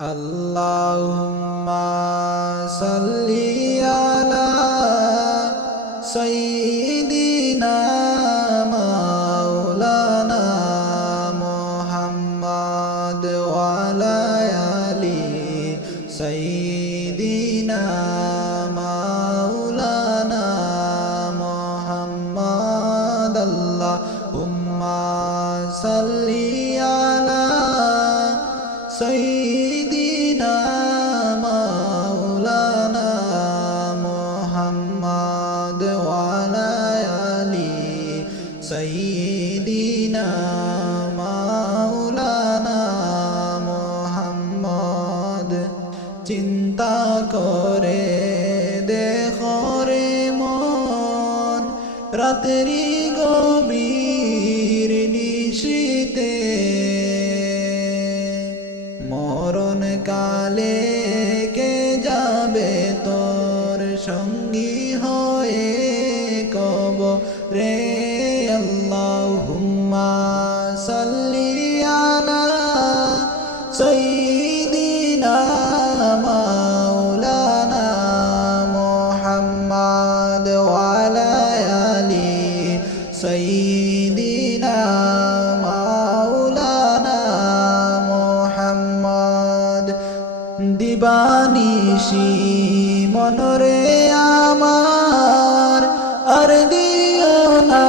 আল্লাহুম্মা সাল্লি আলা সাইয়্যিদিনা মাওলানা মুহাম্মদ ওয়া আলা আলি সাইয়্যিদিনা মাওলানা মুহাম্মদ আল্লাহুম্মা সাল্লি আলা সাইয়্যিদিনা মাওলানা মুহাম্মদ ওয়া আলা আলি সাইয়্যিদিনা মাওলানা মুহাম্মদ। চিন্তা করে দেখো রে মন, রাতেরি গভীর নিশীতে মরণ কালে কে যাবে তোর সঙ্গী হয়ে কবরে। আল্লাহুম্মা সাল্লি আলা সাইয়্যিদিনা মাওলানা মুহাম্মদ ওয়া আলা আলি সাইয়্যিদিনা মাওলানা মুহাম্মদ। দিবানিশি মনরে আমার আর দিও না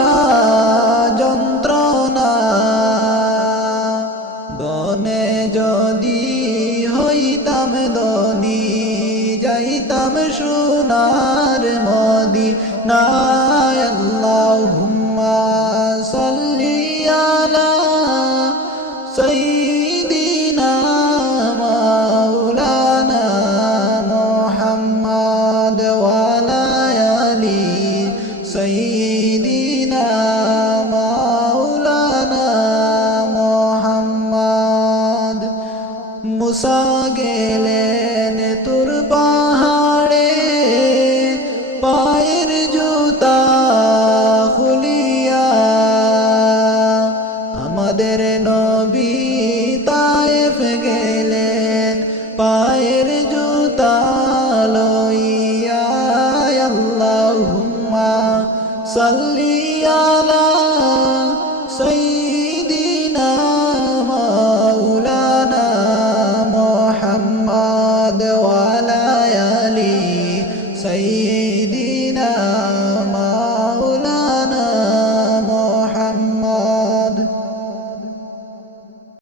যন্ত্রণা, দনে যদি হইতাম ধনী যাইতাম সোনার মদিনায়। আল্লাহুম্মা সাল্লি আলা সাইয়্যিদিনা মাওলানা মুহাম্মদ ওয়া আলা আলি সাইয়্যিদিনা মাওলানা মুহাম্মদ। মুসা গেলেন তুর পাহাড়ে পায়ের জুতা খুলিয়া, আমাদের নবী তায়েফ গেলেন পায়ের